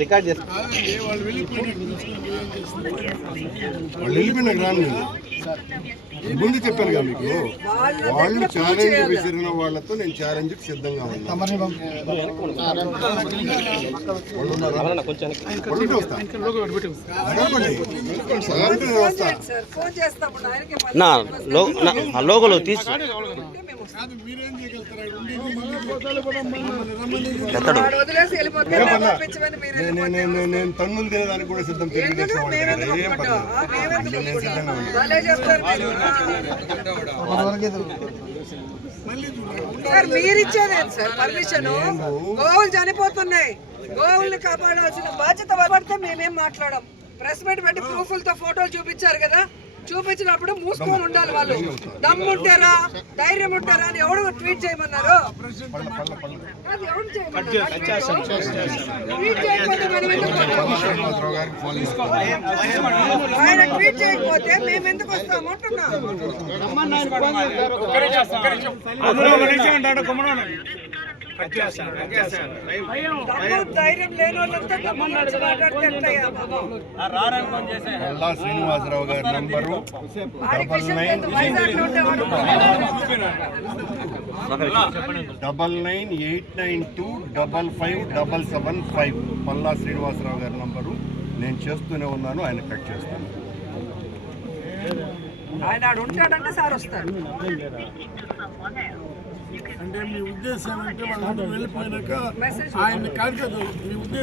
Record చేస్తా ముందు చెప్పాను కదా మీకు, వాళ్ళు ఛాలెంజ్ విసిరిన వాళ్ళతో నేను ఛాలెంజ్ సిద్ధంగా ఉన్నాను. లోగోలో తీసి నేను తన్నులు తినడానికి కూడా సిద్ధం. సార్ మీరిచ్చేదేంటి సార్ పర్మిషన్? గోవులు చనిపోతున్నాయి, గోవుల్ని కాపాడాల్సిన బాధ్యత పడితే మేమేం మాట్లాడాం. ప్రెస్ మీట్ పెట్టి ప్రూఫ్లతో ఫోటోలు చూపించారు కదా, చూపించినప్పుడు మూసుకొని ఉండాలి. వాళ్ళు దమ్ముంటారా ధైర్యం ఉంటారా అని ఎవడు ట్వీట్ చేయమన్నారు? ఆయన ట్వీట్ చేయకపోతే మేము ఎందుకు వస్తాము అంటున్నాం. ధైర్యం లేని వాళ్ళంతా పల్లా శ్రీనివాసరావు గారి నంబరు 9989255775. పల్లా శ్రీనివాసరావు గారి నంబరు. నేను చేస్తూనే ఉన్నాను, ఆయన కట్ చేస్తాను. ఆయన ఉంటాడంటే సార్ వస్తారు. అంటే మీ ఉద్దేశం అంటే వాళ్ళు వెళ్ళిపోయినాక ఆయన కాదు కదా మీ ఉద్దేశం.